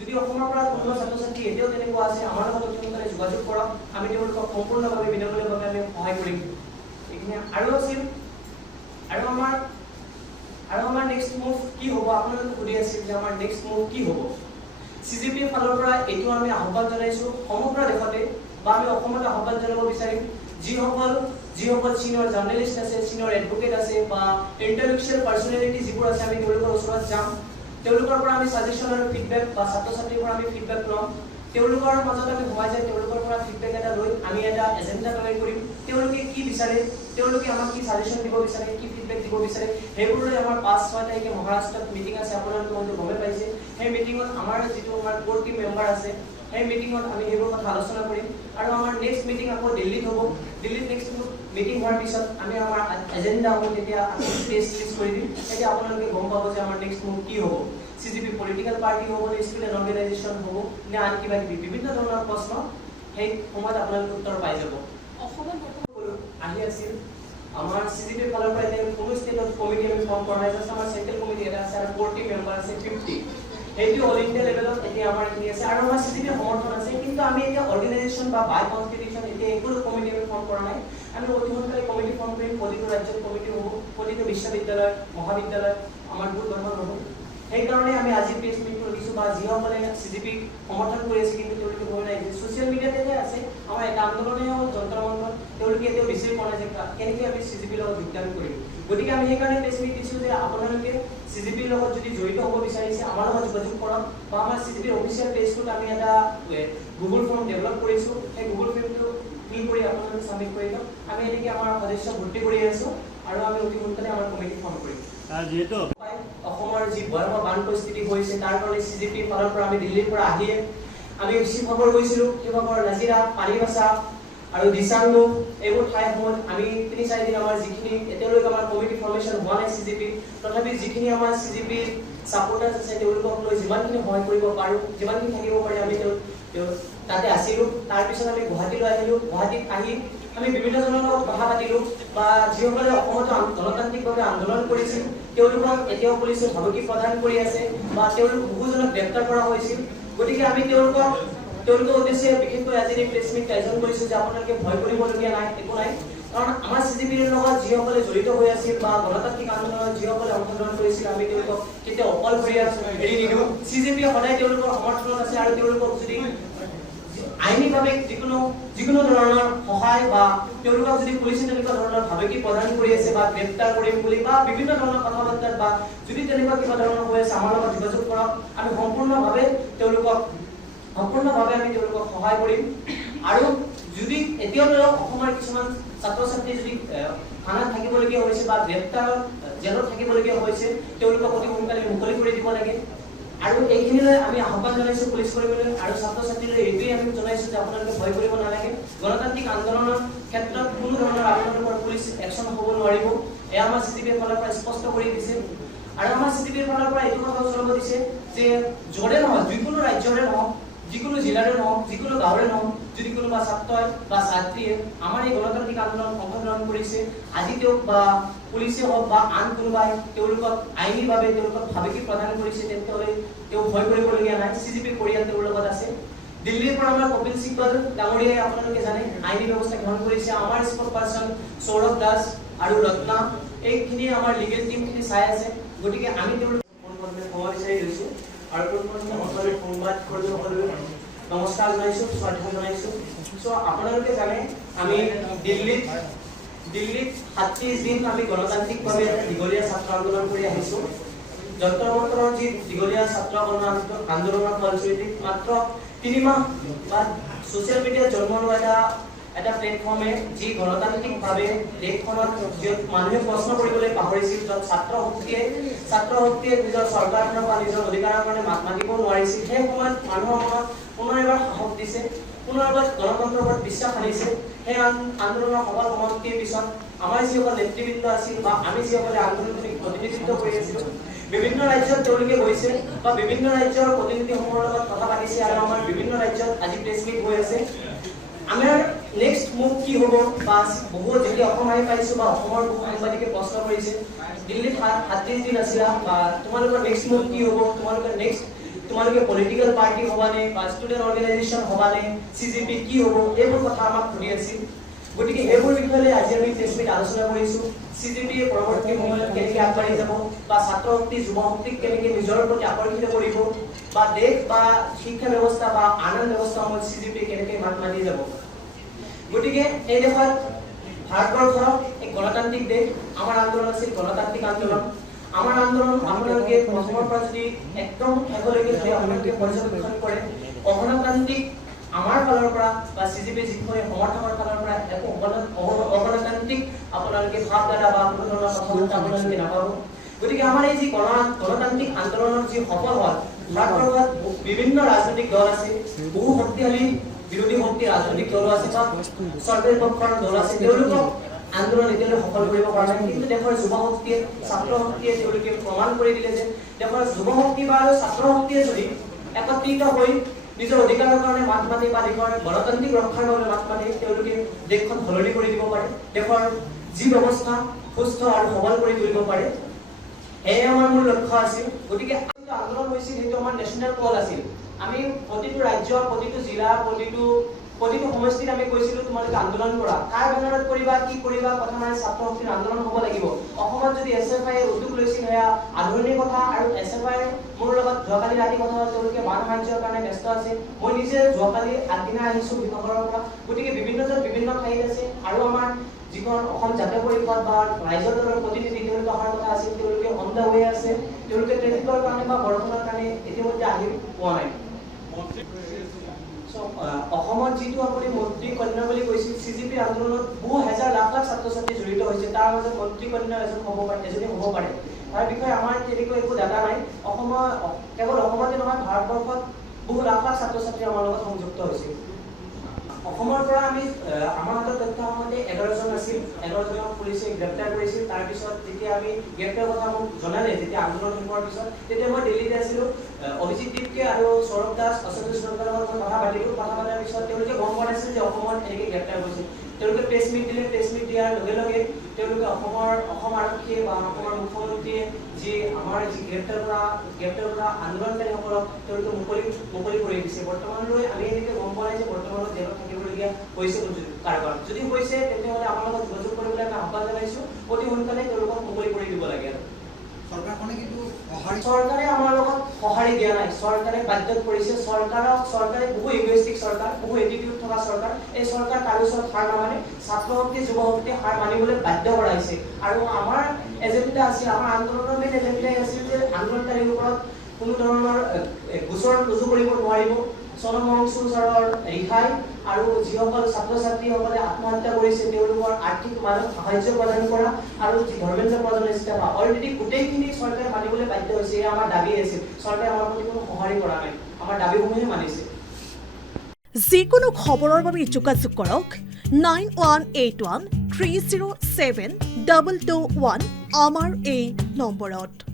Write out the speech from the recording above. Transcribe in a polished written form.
যদি অসমৰ পৰা কোনো ছাত্ৰ ছাত্ৰী এতিয়াও তেনেকুৱা আছে আমাৰ লগত অতি সোনকালে যোগাযোগ কৰক আমি তেওঁলোকক সম্পূৰ্ণভাৱে বিনামূলীয়াভাৱে আমি সহায় কৰিম এইখিনি আৰু আছিল আৰু আমাৰ নেক্সট মুভ কি হ'ব আপোনালোকে সুধি আছিল যে আমাৰ নেক্সট মুভ কি হ'ব সিজিপিৰ ফালৰ পৰা এইটো আমি আহ্বান জনাইছো সমগ্ৰ দেশতে বা আমি অসমত আহ্বান জনাব বিচাৰিম যিসকল চিনিয়ৰ জাৰ্নেলিষ্ট আছে চিনিয়ৰ এডভোকেট আছে বা ইন্টেলেকচুৱেল পাৰ্সোনেলিটি যিবোৰ আছে আমি তেওঁলোকৰ ওচৰত যাম তেওঁলোকৰ পৰা আমি সাজেশন আৰু ফিডবেক বা ছাত্ৰ ছাত্ৰীৰ পৰা আমি ফিডবেক লম তেওঁলোকৰ মাজত আমি সোমাই যায় তেওঁলোকৰ পৰা ফিডবেক এটা লৈ আমি এটা এজেন্ডা তৈয়াৰ কৰিম তেওঁলোকে কি বিচাৰে তেওঁলোকে আমাক কি সাজেশন দিব বিচাৰে কি ফিডবেক দিব বিচাৰে সেইবোৰ লৈ আমাৰ 5-6 তাৰিখে মহাৰাষ্ট্ৰত মিটিং আছে আপোনালোকে হয়তো গমে পাইছে সেই মিটিঙত আমাৰ যিটো আমাৰ কোৰ টিম মেম্বাৰ আছে সেই মিটিঙত আমি সেইবোৰ কথা আলোচনা কৰিম আৰু আমাৰ নেক্সট মিটিং আকৌ দিল্লীত হ'ব দিল্লীত নেক্সট মিটিং হোৱাৰ পিছত আমি আমাৰ এজেন্ডা হ'ব তেতিয়া আমি প্ৰেছ ৰিলিজ কৰি দিম তেতিয়া আপোনালোকে গম পাব যে আমাৰ নেক্সট মুভ কি হ'ব সিজিপি পলিটিক্যাল পাৰ্টি হ'ব নে ষ্টুডেন্ট অৰ্গেনাইজেশ্যন হ'ব নে আন কিবা বিভিন্ন ধৰণৰ প্ৰশ্ন সেই সময়ত আপোনালোকে উত্তৰ পাই যাব আহি আছিল আমাৰ সিজিপি ফালৰ পৰা এতিয়া কোনো ষ্টেটত কমিটি আমি ফৰ্ম কৰা নাই জাষ্ট আমাৰ চেন্ট্ৰেল কমিটি এটা আছে আৰু 40 মেম্বাৰ আছে 50 সেইটো অল ইণ্ডিয়া লেভেলত এতিয়া আমাৰ কি আছে আৰু আমাৰ সিজিপি সমৰ্থন আছে কিন্তু আমি এতিয়া অৰ্গেনাইজেশ্যন বা বাই কনষ্টিটিউশন এতিয়া একো কমিটি আমি ফৰ্ম কৰা নাই আমি অতি সোনকালে কমিটি ফৰ্ম কৰিম প্ৰতিটো ৰাজ্যত কমিটি হ'ব প্ৰতিটো বিশ্ববিদ্যালয় মহাবিদ্যালয় আমাৰ বহুত ধৰণৰ হ'ব সেইকাৰণে আমি আজি প্ৰেছ মিট কৰিছো বা যিসকলে সিজিপি সমৰ্থন কৰি আছে কিন্তু তেওঁলোকে ভয় নাই যে সোশ্যাল মিডিয়াতে আছে আমাৰ এটা আন্দোলনেও যন্ত্ৰ মন্ত্ৰ তেওঁলোকে এতিয়াও বিচাৰি পোৱা নাই যে কেনেকৈ আমি সিজিপিৰ লগত যোগদান কৰিম গতিকে আমি সেইকাৰণে প্ৰেছ মিট দিছো যে আপোনালোকে সিজিপিৰ লগত যদি জড়িত হ'ব বিচাৰিছে আমাৰ লগত যোগাযোগ কৰক বা আমাৰ সিজিপিৰ অফিচিয়েল পেজটোত আমি এটা গুগল ফৰ্ম ডেভেলপ কৰিছো সেই গুগল ফৰ্মটো ফিল কৰি আপোনালোকে সাবমিট কৰি দিয়ক আমি এনেকৈ আমাৰ সদস্য ভৰ্তি কৰি আছো আৰু আমি অতি সোনকালে আমাৰ কমিটি ফৰ্ম কৰিম যিহেতু অসমৰ যি ভয়াৱহ বান পৰিস্থিতি হৈছে তাৰ কাৰণে সিজিপিৰ ফালৰ পৰা আমি দিল্লীৰ পৰা আহিয়ে আমি শিৱসাগৰ গৈছিলো শিৱসাগৰ নাজিৰা পানীবাচা আৰু দিচাংমুখ এইবোৰ ঠাইসমূহত আমি 3-4 দিন আমাৰ যিখিনি এতিয়ালৈকে আমাৰ কমিটি ফৰ্মেশ্যন হোৱা নাই সিজিপি তথাপি যিখিনি আমাৰ সিজিপিৰ সাপোৰ্টাৰ্ছ আছে তেওঁলোকক লৈ যিমানখিনি সহায় কৰিব পাৰো যিমানখিনি থাকিব পাৰি আমি তাতে আছিলো তাৰপিছত আমি গুৱাহাটীলৈ আহিলো গুৱাহাটীত আহি আমি বিভিন্ন জনৰ লগত কথা পাতিলো বা যিসকলে অসমত গণতান্ত্ৰিকভাৱে আন্দোলন কৰিছিল তেওঁলোকক এতিয়াও পুলিচে ভাবুকি প্ৰদান কৰি আছে বা তেওঁলোক বহুজনক গ্ৰেপ্তাৰ কৰা হৈছিল গতিকে আমি তেওঁলোকৰ উদ্দেশ্যে বিশেষকৈ আজি এই প্ৰেছ মিট আয়োজন কৰিছো যে আপোনালোকে ভয় কৰিবলগীয়া নাই একো নাই কাৰণ আমাৰ সিজিপিৰ লগত যিসকলে জড়িত হৈ আছিল বা গণতান্ত্ৰিক আন্দোলনত যিসকলে অংশগ্ৰহণ কৰিছিল আমি তেওঁলোকক কেতিয়াও অকলশৰীয়া এৰি নিদিওঁ সিজিপি সদায় তেওঁলোকৰ সমৰ্থনত আছে আৰু তেওঁলোকক যদি আইনীভাৱে যিকোনো ধৰণৰ সহায় বা তেওঁলোকক যদি পুলিচে তেনেকুৱা ধৰণৰ ভাবুকি প্ৰদান কৰি আছে বা গ্ৰেপ্তাৰ কৰিম বুলি বা বিভিন্ন ধৰণৰ কথা বাৰ্তাত বা যদি তেনেকুৱা কিবা ধৰণৰ হৈ আছে আমাৰ লগত যোগাযোগ কৰক আমি সম্পূৰ্ণভাৱে তেওঁলোকক সহায় কৰিম আৰু যদি এতিয়াও অসমৰ কিছুমান ছাত্ৰ ছাত্ৰী যদি থানাত থাকিবলগীয়া হৈছে বা গ্ৰেপ্তাৰ জেলত থাকিবলগীয়া হৈছে তেওঁলোকক অতি সোনকালে মুকলি কৰি দিব লাগে আৰু এইখিনিলৈ আমি আহ্বান জনাইছো পুলিচ কৰ্মীলৈ আৰু ছাত্ৰ ছাত্ৰীলৈ এইটোৱেই আমি জনাইছো যে আপোনালোকে ভয় কৰিব নালাগে গণতান্ত্ৰিক আন্দোলনৰ ক্ষেত্ৰত কোনো ধৰণৰ আপোনালোকৰ পুলিচ একশ্যন হ'ব নোৱাৰিব এয়া আমাৰ সিজিপিৰ ফালৰ পৰা স্পষ্ট কৰি দিছে আৰু আমাৰ সিজিপিৰ ফালৰ পৰা এইটো কথা জনাব দিছে যে য'ৰে নহয় যিকোনো ৰাজ্যৰে নহওক যিকোনো জিলাৰে নহওক যিকোনো গাঁৱৰে নহওক যদি কোনোবা ছাত্ৰই বা ছাত্ৰীয়ে আমাৰ এই গণতান্ত্ৰিক আন্দোলনত অংশগ্ৰহণ কৰিছে আজি তেওঁক বা পুলিচে হওক বা আন কোনোবাই তেওঁলোকক আইনীভাৱে তেওঁলোকক ভাবুকি প্ৰদান কৰিছে তেতিয়াহ'লে তেওঁ ভয় কৰিবলগীয়া নাই সিজিপিৰ পৰিয়াল তেওঁৰ লগত আছে দিল্লীৰ পৰা আমাৰ কপিল সিব্বল ডাঙৰীয়াই আপোনালোকে জানে আইনী ব্যৱস্থা গ্ৰহণ কৰিছে আমাৰ স্প'ক পাৰ্চন সৌৰভ দাস আৰু ৰত্না এইখিনি আমাৰ লিগেল টিমখিনি চাই আছে গতিকে আমি তেওঁলোকক সময় বিচাৰি লৈছো আৰু সকলোৱে সংবাদ কৰ্মীসকললৈ নমস্কাৰ জনাইছো শ্ৰদ্ধা জনাইছো আপোনালোকে জানে আমি দিল্লীত 37 দিন আমি গণতান্ত্ৰিকভাৱে দীঘলীয়া ছাত্ৰ আন্দোলন কৰি আহিছো যন্ত্ৰ মন্ত্ৰৰ যি দীঘলীয়া ছাত্ৰ আন্দোলনৰ ফলশ্ৰুতিত মাত্ৰ 3 মাহ বা ছ'চিয়েল মিডিয়াত জন্ম লোৱা এটা প্লেটফৰ্মে যি গণতান্ত্ৰিকভাৱে দেশখনত মানুহে প্ৰশ্ন কৰিবলৈ পাহৰিছিল য'ত ছাত্ৰ শক্তিয়ে নিজৰ চৰকাৰখনক বা নিজৰ অধিকাৰৰ কাৰণে মাত মাতিব নোৱাৰিছিল সেই সময়ত মানুহৰ মনত পুনৰ এবাৰ সাহস দিছে পুনৰ এবাৰ গণতন্ত্ৰৰ ওপৰত বিশ্বাস আনিছে সেই আন্দোলনৰ সফল সমাপ্তিৰ পিছত আমাৰ যিসকল নেতৃবৃন্দ আছিল বা আমি যিসকলে আন্দোলনখিনিক প্ৰতিনিধিত্ব কৰি আছিলো বিভিন্ন ৰাজ্যত তেওঁলোকে গৈছে বা বিভিন্ন ৰাজ্যৰ প্ৰতিনিধিসমূহৰ লগত কথা পাতিছে আৰু আমাৰ বিভিন্ন ৰাজ্যত আজি প্ৰেছ মিট হৈ আছে আমাৰ নেক্সট মুভ কি হ'ব বা বহুত যেতিয়া অসম আহি পাইছো বা অসমৰ বহু সাংবাদিকে প্ৰশ্ন কৰিছে দিল্লীত 37 দিন আছিলা বা তোমালোকৰ নেক্সট মুভ কি হ'ব তোমালোকৰ নেক্সট তোমালোকে পলিটিক্যাল পাৰ্টি হবানে বা ষ্টুডেন্ট অৰ্গেনাইজেশ্যন হবানে CGP কি হ'ব এইবোৰ কথা আমাক সুধি আছিল গতিকে এইবোৰ বিষয়লৈ আজি আমি প্ৰেছ মিট আলোচনা কৰিছো CGP পৰৱৰ্তী সময়ত কেনেকৈ আগবাঢ়ি যাব বা ছাত্ৰ শক্তি যুৱ শক্তিক কেনেকৈ নিজৰ প্ৰতি আকৰ্ষিত কৰিব বা দেশ বা শিক্ষা ব্যৱস্থা বা আন ব্যৱস্থাসমূহত CGP কেনেকৈ মাত মাতি যাব গতিকে এই দেশত ভাৰতবৰ্ষ এক গণতান্ত্ৰিক দেশ আমাৰ আন্দোলন আছিল গণতান্ত্ৰিক আন্দোলন আমাৰ আন্দোলন আপোনালোকে প্ৰথমৰ পৰা যদি একদম শেষলৈকে যদি আপোনালোকে পৰ্যবেক্ষণ কৰে অগণতান্ত্ৰিক আমাৰ ফালৰ পৰা বা CGP যিসকলে সমৰ্থকৰ ফালৰ পৰা একো অগণতান্ত্ৰিক আপোনালোকে ভাৱধাৰা বা কোনো ধৰণৰ কথা আপোনালোকে নাপাব গতিকে আমাৰ এই যি গণতান্ত্ৰিক আন্দোলনৰ যি সফল হ'ল ভাৰতবৰ্ষত বিভিন্ন ৰাজনৈতিক দল আছে বহু শক্তিশালী বিৰোধী শক্তি ৰাজনৈতিক দল আছে বা চৰকাৰী পক্ষৰ দল আছে তেওঁলোকক আন্দোলন এতিয়ালৈ সফল কৰিব পৰা নাই কিন্তু দেশৰ যুৱ শক্তিয়ে ছাত্ৰ শক্তিয়ে তেওঁলোকে প্ৰমাণ কৰি দিলে যে দেশৰ যুৱ শক্তি বা ছাত্ৰ শক্তিয়ে যদি একত্ৰিত হৈ নিজৰ অধিকাৰৰ কাৰণে মাত মাতি বা দেশৰ গণতান্ত্ৰিক ৰক্ষাৰ বাবে মাত মাতি তেওঁলোকে দেশখন সলনি কৰি দিব পাৰে দেশৰ যি ব্যৱস্থা সুস্থ আৰু সবল কৰি তুলিব পাৰে এয়ে আমাৰ মূল লক্ষ্য আছিল গতিকে আন্দোলন হৈছিল সেইটো আমাৰ নেশ্যনেল কল আছিল আমি প্ৰতিটো ৰাজ্য প্ৰতিটো জিলা প্ৰতিটো সমষ্টিত আমি কৈছিলো তোমালোকে আন্দোলন কৰা কাৰ বেনাৰত কৰিবা কি কৰিবা কথা নাই ছাত্ৰ শক্তিৰ আন্দোলন হ'ব লাগিব অসমত যদি SFI উদ্যোগ লৈছিল সেয়া আধুনিক কথা আৰু SFI মোৰ লগত যোৱাকালি ৰাতি কথা হ'ল তেওঁলোকে বান সাহায্যৰ কাৰণে ব্যস্ত আছে মই নিজে যোৱাকালি আগদিনা আহিছো বিভাগৰ পৰা গতিকে বিভিন্ন ঠাইত আছে আৰু আমাৰ যিখন অসম জাতীয় পৰিষদ বা ৰাজ্য দলৰ প্ৰতিনিধি তেওঁলোকে অহাৰ কথা আছিল তেওঁলোকে অন দা ৱে আছে তেওঁলোকে ট্ৰেফিকৰ কাৰণে বা বৰষুণৰ কাৰণে ইতিমধ্যে আহি পোৱা নাই অসমত যিটো আপুনি মন্ত্ৰী কন্যা বুলি কৈছিল CGP আন্দোলনত বহু হাজাৰ লাখ ছাত্ৰ ছাত্ৰী জড়িত হৈছে তাৰ মাজত মন্ত্ৰী কন্যা এজনী হ'ব পাৰে তাৰ বিষয়ে আমাৰ তেনেকৈ একো ডাটা নাই কেৱল অসমতে নহয় ভাৰতবৰ্ষত বহু লাখ ছাত্ৰ ছাত্ৰী আমাৰ লগত সংযুক্ত হৈছিল অসমৰ পৰা আমি আমাৰ হাতত তথ্য মতে 11 জন আছিল 11 জনক পুলিচে গ্ৰেপ্তাৰ কৰিছিল তাৰ পিছত যেতিয়া আমি গ্ৰেপ্তাৰ কথা মোক জনালে যেতিয়া আন্দোলন হোৱাৰ পিছত তেতিয়া মই দিল্লীতে আছিলো অভিজিত দীপকে আৰু সৌৰভ দাস অসন্তোষ নগৰৰ লগত কথা পতাৰ পিছত তেওঁলোকে গম পোৱা নাছিল যে অসমত এনেকৈ গ্ৰেপ্তাৰ কৰিছিল তেওঁলোকে প্ৰেছ মিট দিয়াৰ লগে লগে তেওঁলোকে অসম আৰক্ষীয়ে বা অসমৰ মুখ্যমন্ত্ৰীয়ে যি আমাৰ যি গ্ৰেপ্তাৰ কৰা আন্দোলনকাৰীসকলক তেওঁলোকে মুকলি কৰি দিছে বৰ্তমানলৈ আমি এনেকৈ গম পোৱা নাই যে বৰ্তমানত জেলত থাকিবলগীয়া হৈছে কাৰোবাৰ যদি হৈছে তেতিয়াহ'লে আমাৰ লগত যোগাযোগ কৰিবলৈ আমি আহ্বান জনাইছো অতি সোনকালে তেওঁলোকক মুকলি কৰি দিব লাগে চৰকাৰে আমাৰ লগত সঁহাৰি দিয়া নাই চৰকাৰে বাধ্যত পৰিছে চৰকাৰে বহু ইগোইষ্টিক চৰকাৰ বহু এটিটিউড থকা চৰকাৰ এই চৰকাৰ কাৰো ওচৰত হাৰ নামানে ছাত্ৰ শক্তি যুৱ শক্তি হাৰ মানিবলৈ বাধ্য কৰাইছে আৰু আমাৰ এজেণ্ডা আছিল আমাৰ আন্দোলনৰ মেইন এজেণ্ডাই আছিল যে আন্দোলনকাৰীৰ ওপৰত কোনো ধৰণৰ গোচৰ ৰুজু কৰিব নোৱাৰিব সোণম মংছু ছাৰৰ ৰিহাই আৰু যিসকল ছাত্ৰ ছাত্ৰীসকলে আত্মহত্যা কৰিছে তেওঁলোকৰ আৰ্থিক মানসিক সাহায্য প্ৰদান কৰা আৰু ধৰ্মেন্দ্ৰ প্ৰধান ইস্তাফা অলৰেডি গোটেইখিনি চৰকাৰে মানিবলৈ বাধ্য হৈছে এয়া আমাৰ দাবী আছিল চৰকাৰে আমাৰ প্ৰতি কোনো সঁহাৰি কৰা নাই আমাৰ দাবীসমূহে মানিছে যিকোনো খবৰৰ বাবে যোগাযোগ কৰক 9181 307 221 আমাৰ এই নম্বৰত